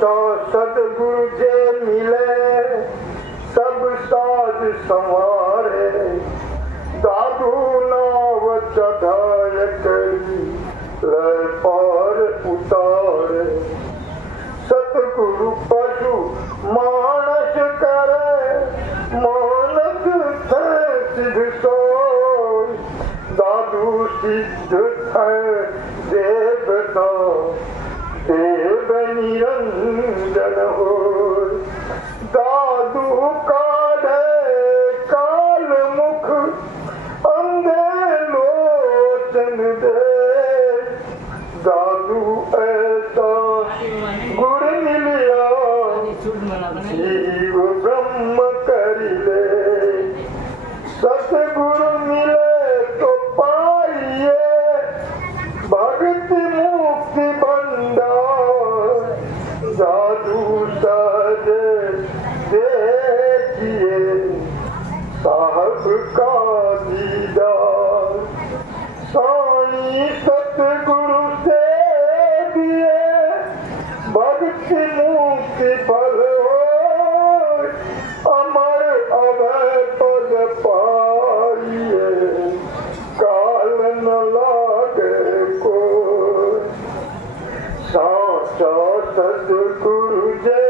सो सतगुरु जे मिले सब साज संवारे दादू नाव चढ़ाए करी ले पार उतारे सतगुरु पशु मानस करे मानस थे सिद्ध सोय दादू सिद्ध थे देवता देव निरंजन हो दादू काढ़े काल मुख अंधे लोचन दे दादू ऐसा गुण मिलिया जीव ब्रह्म करिले सतगुरु मिले तो पाइए भक्ति मुक्ति भंडार जादू सहज देखिए साहब का दीदार साईं सतगुरु से दिए भक्ति मुक्ति फल हो अमर अभय पद पाइए काल न लागे को साचा सतगुरु जे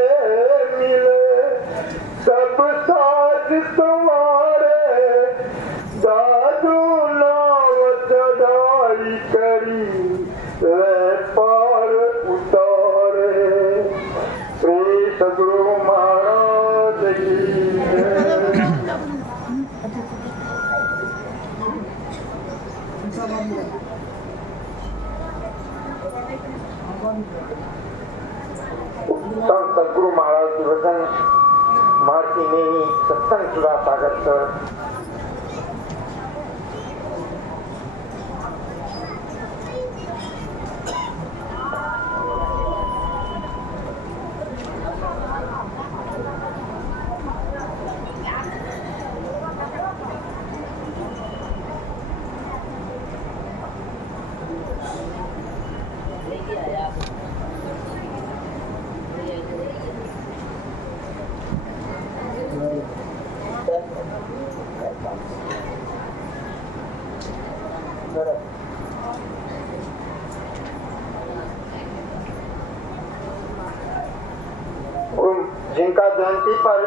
मिले सब साज तुम्हारे दादू नाव चढ़ाई करी ले पार उतारे श्री सद्गुरु महाराज की जय। संत सद्गुरु महाराज की वचन महर्षि ने ही सत्संग सुधा सागर सर जिनका जयंती पर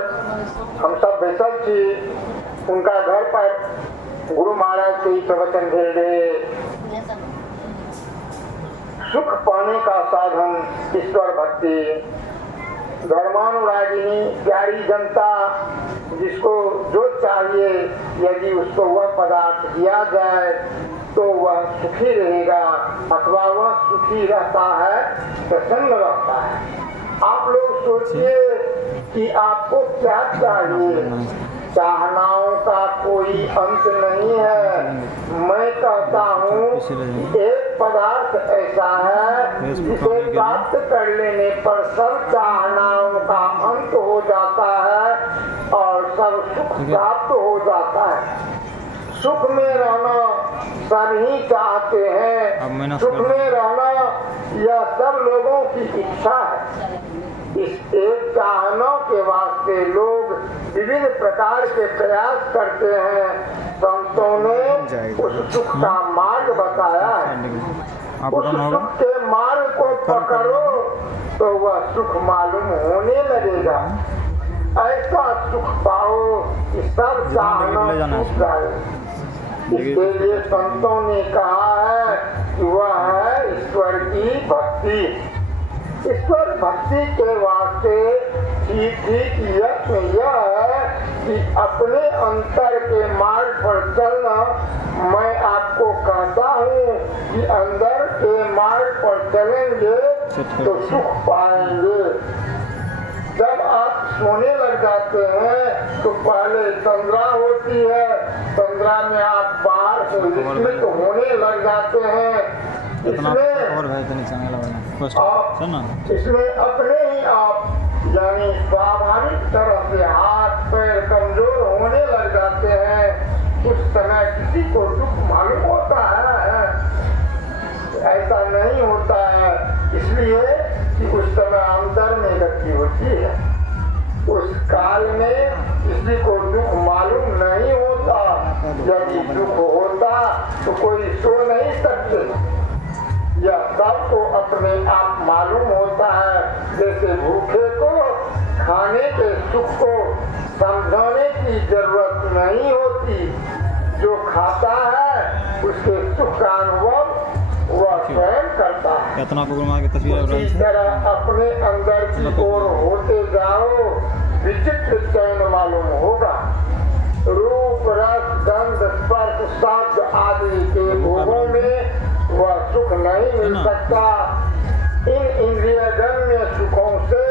हम सब बैसल थी उनका घर पर गुरु महाराज के प्रवचन भेजे सुख पाने का साधन ईश्वर भक्ति धर्मानुरागिनी प्यारी जनता जिसको जो चाहिए यदि उसको वह पदार्थ दिया जाए तो वह सुखी रहेगा अथवा वह सुखी रहता है प्रसन्न रहता है। आप लोग सोचिए कि आपको क्या चाहिए चाहनाओं का कोई अंत नहीं है। मैं कहता हूँ एक पदार्थ ऐसा है जिसे प्राप्त कर लेने पर सब चाहनाओं का अंत हो जाता है और सब सुख प्राप्त हो जाता है। सुख में रहना सभी चाहते हैं, सुख में रहना यह सब लोगों की इच्छा है। इस एक चाहना के वास्ते लोग विभिन्न प्रकार के प्रयास करते हैं। संतों ने उस सुख का मार्ग बताया है। उस सुख के मार्ग को पकड़ो तो वह सुख मालूम होने लगेगा। ऐसा सुख पाओ कि सब चाहना छूट जाए। इसके लिए संतों ने कहा है कि वह है ईश्वर की भक्ति। ईश्वर भक्ति के वास्ते ठीक यत्न यह है कि अपने अंतर के मार्ग पर चलना। मैं आपको कहता हूँ कि अंदर के मार्ग पर चलेंगे तो सुख पाएंगे। जब आप सोने लग जाते हैं तो पहले तंद्रा होती है, तंद्रा में आप बाहर से विस्मित होने लग जाते हैं। इसमें अपने ही आप यानी स्वाभाविक तरह से हाथ पैर कमजोर होने लग जाते हैं। उस समय किसी को दुख मालूम होता है? ऐसा नहीं होता है। इसलिए कि उस समय अंदर में गति होती है। उस काल में किसी को दुख मालूम नहीं होता। यदि दुख होता तो कोई सो नहीं सकते। यह सबको अपने आप मालूम होता है। जैसे भूखे को खाने के सुख को समझाने की जरूरत नहीं होती। जो खाता है उसके सुख का अनुभव वह स्वयं करता है। इसी तरह अपने अंदर की ओर होते जाओ, विचित्र चैन मालूम होगा। रूप रस गंध स्पर्श शब्द आदि के भोगों में वह सुख नहीं मिल सकता। इन इंद्रियजन्य सुखों से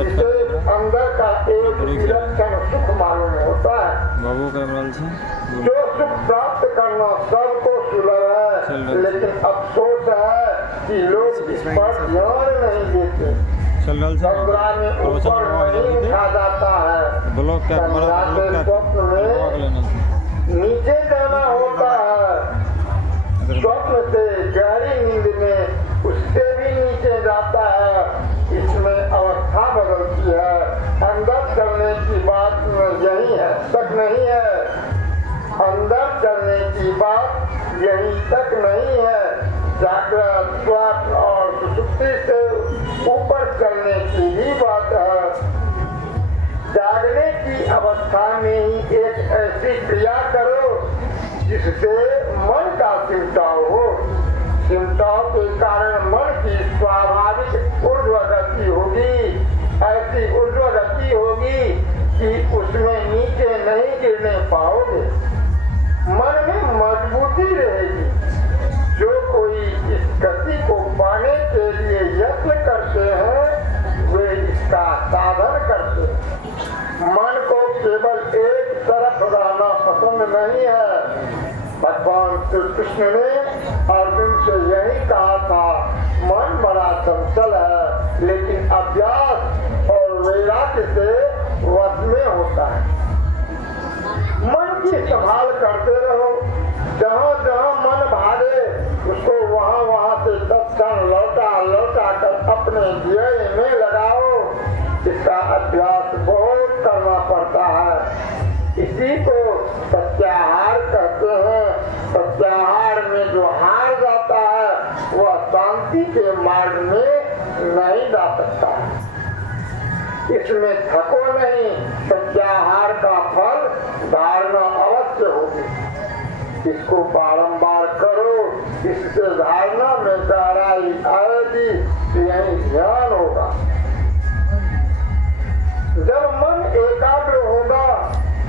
इसे अंदर का एक विलक्षण सुख मालूम होता है। जो सुख प्राप्त करना सबको सुलभ है, लेकिन अफसोस है कि लोग इस पर ध्यान नहीं देते। चंद्रा में ऊपर नहीं उठा जाता है, चंद्रा के स्वप्न में नीचे जाना होता है। स्वप्न से गहरी नींद में उससे भी नीचे जाता है। इसमें अवस्था बदलती है। अंदर चलने की बात यही है, तक नहीं है। अंदर चलने की बात यही तक नहीं है। जागृत स्वप्न और सुषुप्ति से ऊपर चलने की भी बात है। जागने की अवस्था में ही एक ऐसी क्रिया करो जिससे मन का सिमटाव हो। सिमटाव के कारण मन की स्वाभाविक ऊर्ध्व गति होगी। ऐसी ऊर्ध्व गति होगी कि उसमें नीचे नहीं गिरने पाओगे। मन में मजबूती रहेगी। जो कोई इस गति को पाने के लिए यत्न करते हैं वे इसका साधन करते हैं। मन को केवल एक तरफ रहना पसंद नहीं है। भगवान श्री कृष्ण ने अर्जुन से यही कहा था, मन बड़ा चंचल है लेकिन अभ्यास और वैराग्य से वश में होता है। मन की संभाल करते रहो। जहाँ जहाँ मन भागे उसको वहाँ वहाँ से तत्क्षण लौटा कर अपने ध्येय में लगाओ। इसका अभ्यास बहुत करना पड़ता है। इसी को प्रत्याहार कहते हैं। प्रत्याहार में जो हार जाता है वह शांति के मार्ग में नहीं जा सकता है। इसमें थको नहीं। प्रत्याहार का फल धारणा अवश्य होगी। इसको बारंबार करो। इससे धारणा में गहराई आएगी, यही ध्यान होगा। जब मन एकाग्र होगा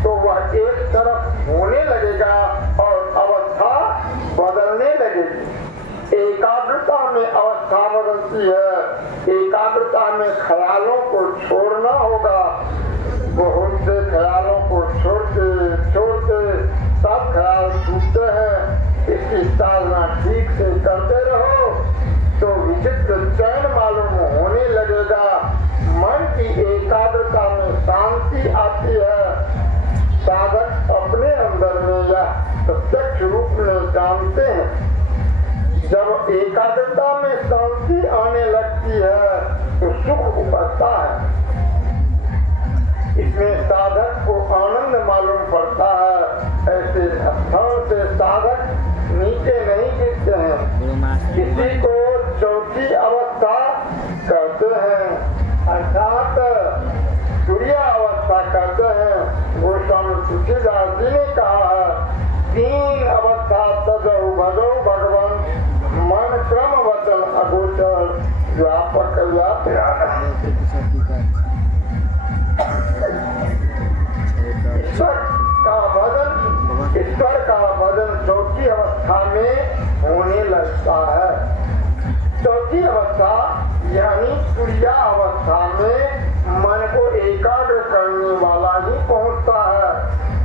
तो वह एक तरफ होने लगेगा और अवस्था बदलने लगेगी। एकाग्रता में अवस्था बदलती है। एकाग्रता में ख्यालों को छोड़ना होगा। बहुत से ख्यालों को छोड़ते छोड़ते सब ख्याल छूटते हैं। इसकी साधना ठीक से करते रहो तो विचित्र चैन मालूम होने लगेगा। मन की एकाग्रता में शांति आती है। साधक अपने अंदर में या प्रत्यक्ष रूप में जानते हैं। जब एकाग्रता में शांति आने लगती है तो सुख उपजता है। इसमें साधक को आनंद मालूम पड़ता है। ऐसे स्थान से साधक नीचे नहीं गिरते हैं। इसी को चौथी अवस्था कहते हैं, अर्थात तुरीया अवस्था कहते हैं। गोस्वामी तुलसीदास जी ने कहा है, 3 अवस्था तजौ भजौ भगवान, मन क्रम वचन अगोचर, व्यापक ईश्वर का भजन चौथी अवस्था में होने लगता है। चौथी अवस्था यानी तुरीया अवस्था में मन को एकाग्र करने वाला ही पहुंचता है।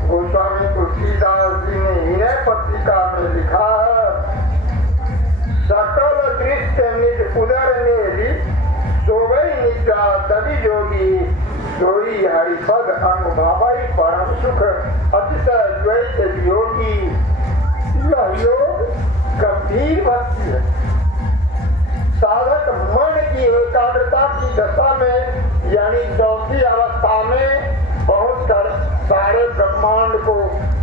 गोस्वामी तुलसीदास जी ने विनय पत्रिका में लिखा है, सकल दृश्य निज उदर मेरी, सोवई निद्रा तभी जोगी, सोई हरिपद अनुभावई परम सुख, अतिशय द्वैत योगी। यह योग गंभीर भक्ति है। साधक मन की एकाग्रता की दशा में यानी चौथी अवस्था में पहुंचकर सारे ब्रह्मांड को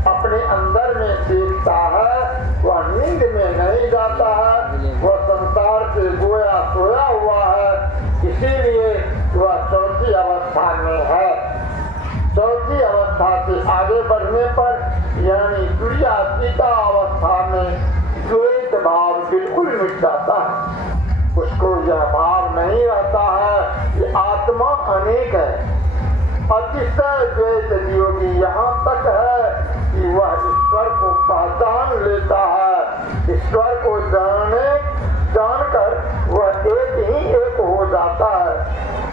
अपने अंदर में देखता है। वह नींद में नहीं जाता है, वह संसार से गोया सोया हुआ है, इसीलिए वह चौथी अवस्था में है। चौथी अवस्था से आगे बढ़ने पर यानी तुरीयातीता अवस्था में द्वैत भाव बिल्कुल मिट जाता है। उसको यह भाव नहीं रहता है कि आत्मा अनेक है। अतिशय द्वैत योगी यहाँ तक है कि वह ईश्वर को पहचान लेता है। ईश्वर को जानकर वह एक ही एक हो जाता है।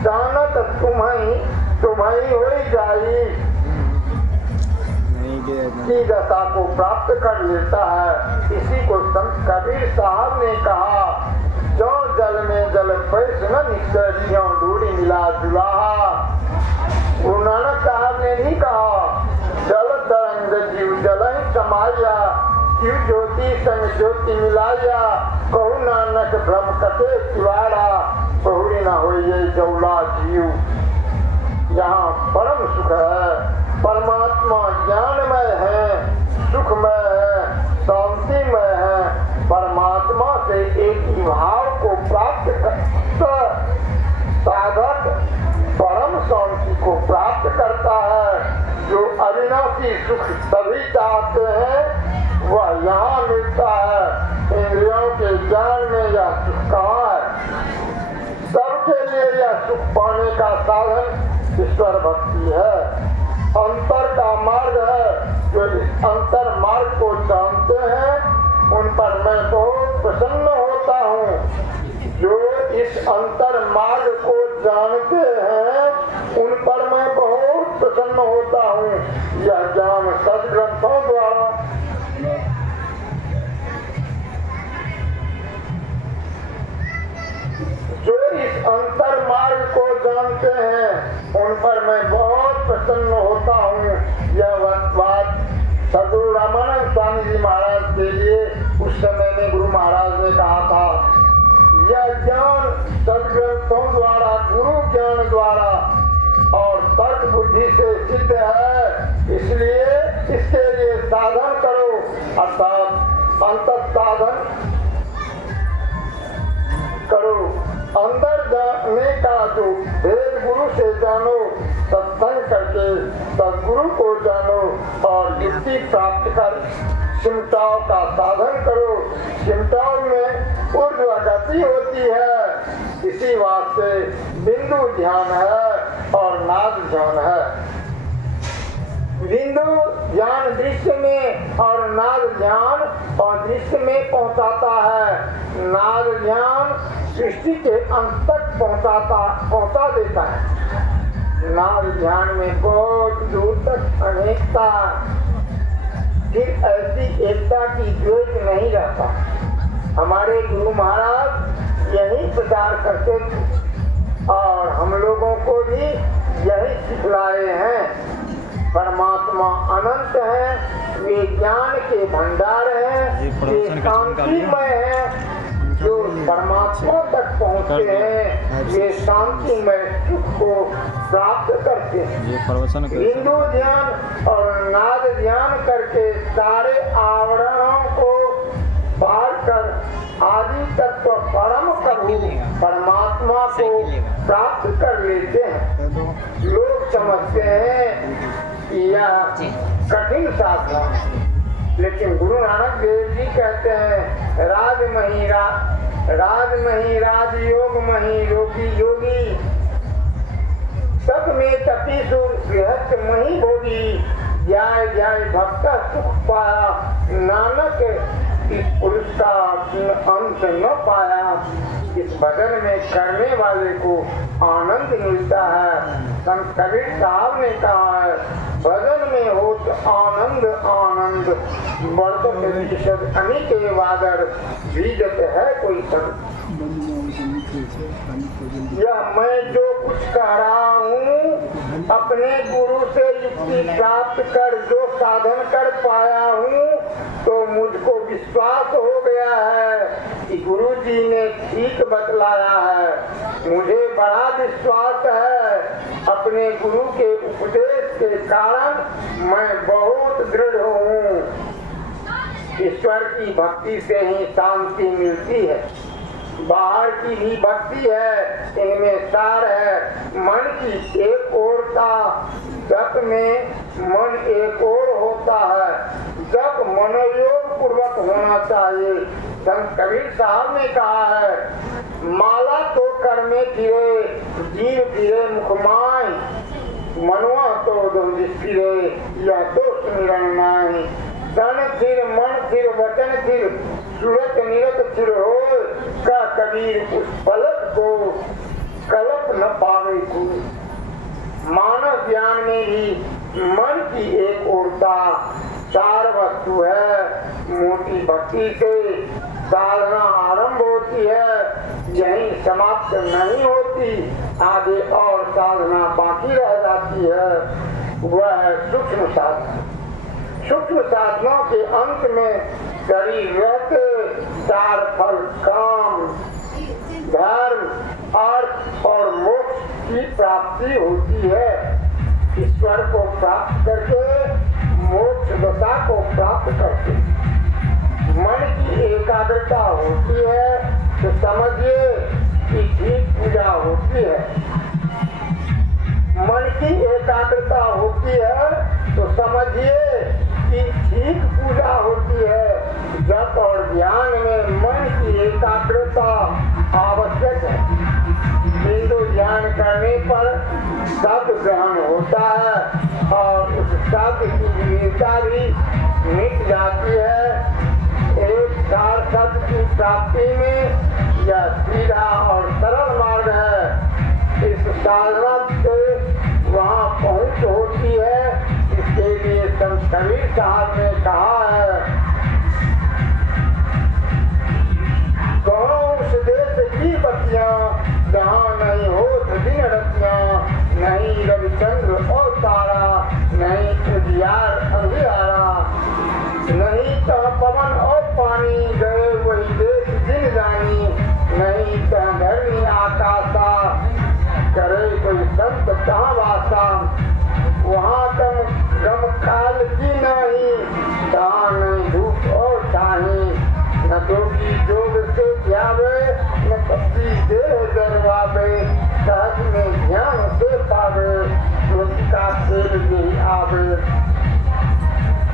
जानत तुम्हें हो जाई की दशा को प्राप्त कर लेता है। इसी को संत कबीर साहब ने कहा, जो जल में जल पैस न निश्चय दूरी मिला जुलाहा। गुरु नानक साहब ने नहीं कहा जल तरंग जीव जल ही समाया, जीव ज्योति संग ज्योति मिलाया, कहु नानक भ्रम कटे सिवाड़ा, बहुरी न हो ये जौला जीव। यहाँ परम सुख है, परमात्मा ज्ञानमय है, सुखमय है, शांतिमय है। परमात्मा से एक ही भाव को प्राप्त कर साधक परम शांति को प्राप्त करता है। जो अविनाशी सुख सभी चाहते हैं वह यहाँ मिलता है। इंद्रियों के ज्ञान में यह सुख कहाँ है? सबके लिए यह सुख पाने का साधन ईश्वर भक्ति है, अंतर का मार्ग है। जो इस अंतर मार्ग को जानते हैं उन पर मैं बहुत प्रसन्न होता हूँ। जो इस अंतर मार्ग को जानते हैं उन पर मैं बहुत प्रसन्न होता हूँ। यह ज्ञान सदग्रंथों द्वारा जो इस अंतर मार्ग को जानते हैं उन पर मैं बहुत प्रसन्न होता हूँ। यह बात सदगुरु रामानंद स्वामी जी महाराज के लिए उस समय में गुरु महाराज ने कहा था। यह ज्ञान सदग्रंथों द्वारा, गुरु ज्ञान द्वारा और तर्क बुद्धि से सिद्ध है, इसलिए इसके लिए साधन करो, अर्थात अंतर साधन करो। अंदर जाने का जो भेद गुरु से जानो, सत्संग करके सदगुरु को जानो और युक्ति प्राप्त कर सिमटाव का साधन करो। सिमटाव में ऊर्ध्व गति होती है, इसी वास्ते बिंदु ध्यान है और नाद ध्यान है। बिंदु ध्यान दृश्य में और नाद ध्यान और दृश्य में पहुंचाता है। नाद ध्यान सृष्टि के अंत तक पहुंचा देता है। नाद ध्यान में बहुत दूर तक अनेकता, फिर ऐसी एकता की द्वेष नहीं रहता। हमारे गुरु महाराज यही प्रचार करते थे और हम लोगों को भी यही सिखलाए हैं। परमात्मा अनंत है, वे ज्ञान के भंडार हैं, वे शांतिमय हैं। जो परमात्मा तक पहुँचते हैं वे शांतिमय सुख को प्राप्त करते हैं। हिंदू ध्यान और नाद ध्यान करके सारे आवरणों को पार कर आदि तत्व परम प्रभु परमात्मा को प्राप्त कर लेते हैं। लोग समझते हैं कि यह कठिन साधना है, लेकिन गुरु नानक देव जी कहते हैं राजमही राजयोग मही योगी योगी, सब में तपीसु गृहस्थ मही भोगी, जाय जाय भक्त सुख पाया, नानक इस पुरुष का अंत न पाया। इस भजन में करने वाले को आनंद मिलता है। संत कबीर साहब ने कहा है, भजन में हो तो आनंद आनंद, बढ़त अनिक वादर बीजत है कोई सब। यह मैं जो कुछ कह रहा हूँ अपने गुरु से युक्ति प्राप्त कर जो साधन कर पाया हूँ, तो मुझको विश्वास हो गया है कि गुरु जी ने ठीक बतलाया है। मुझे बड़ा विश्वास है, अपने गुरु के उपदेश के कारण मैं बहुत दृढ़ हूँ। ईश्वर की भक्ति से ही शांति मिलती है। बाहर की भी भक्ति है, इनमें सार है। मन की एक ओरता, जप में मन एक ओर होता है। जप मनोयोग पूर्वक होना चाहिए। संत कबीर साहब ने कहा है, माला तो कर में फिरे, जीव फिरे मुखमाय, मनवा तो फिरे, यह तो सुमिरन नाय। तन फिर मन फिर वचन फिर, सूरत निरत फिर हो, का कबीर उस पलक को कल्प न पावे को। मानव ज्ञान में भी मन की एक ओरता चार वस्तु है। मोटी भक्ति से साधना आरंभ होती है, यही समाप्त नहीं होती, आगे और साधना बाकी रह जाती है। वह है सूक्ष्म साधना। सूक्ष्म साधनों के अंत में शरीर रहते चार फल काम, धर्म, अर्थ और मोक्ष की प्राप्ति होती है। ईश्वर को प्राप्त करके मोक्ष दशा को प्राप्त करते। मन की एकाग्रता होती है तो समझिए कि ठीक पूजा होती है। मन की एकाग्रता होती है तो समझिए कि ठीक पूजा होती है। जप और ध्यान में मन की एकाग्रता आवश्यक है। बिंदु ध्यान करने पर शब्द ग्रहण होता है और उस शब्द की विविधता भी मिट जाती है। एक सार शब्द की प्राप्ति में यह सीधा और सरल मार्ग है। इस साधना से वहाँ पहुँच होती है। इसके लिए संत कबीर साहब ने कहा है, कहो उस देश की बत्तियाँ जहाँ नहीं हो दिन रतियाँ, नहीं रविचंद्र और तारा, नहीं उजियार अंधियारा, नहीं कह पवन और पानी, गए वही देश जिन जानी, नहीं कह धरनी आकाशा, करे कोई संत कहाँ वासा, वहाँ गम काल की नहीं, जहाँ नहीं धूप और छाही, न जोगी जोग से ध्यावे, न पत्ती देह दरवावे, सहज में ध्यान से पावे, उसका खेल यही आवे।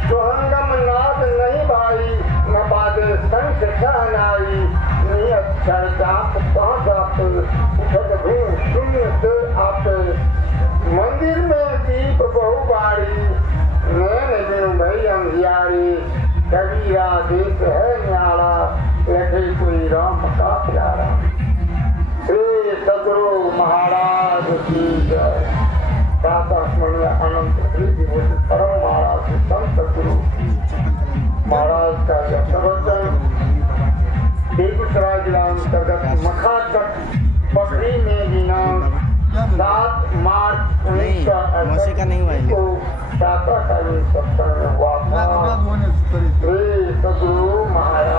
सोहंगम नाद नहीं भाई, न बाजे संख सहनाई, नहीं अक्षर जाप पाँच आते, उठक धूम शून्य से आते। मंदिर में दीप बहुबारी, नैन बिनु भई अंधियारी, कबीरा देश है न्यारा, लगे कोई राम का प्यारा। श्री सदगुरु महाराज की जय। प्रातः अनंत श्री विभूति परम महाराज संत गुरु महाराज का यह प्रवचन बेगूसराय जिला अंतर्गत मखाचक पकड़ी में दिनांक 7 मार्च 1968 को प्रातः कालीन सत्संग में हुआ था। श्री सदगुरु महाराज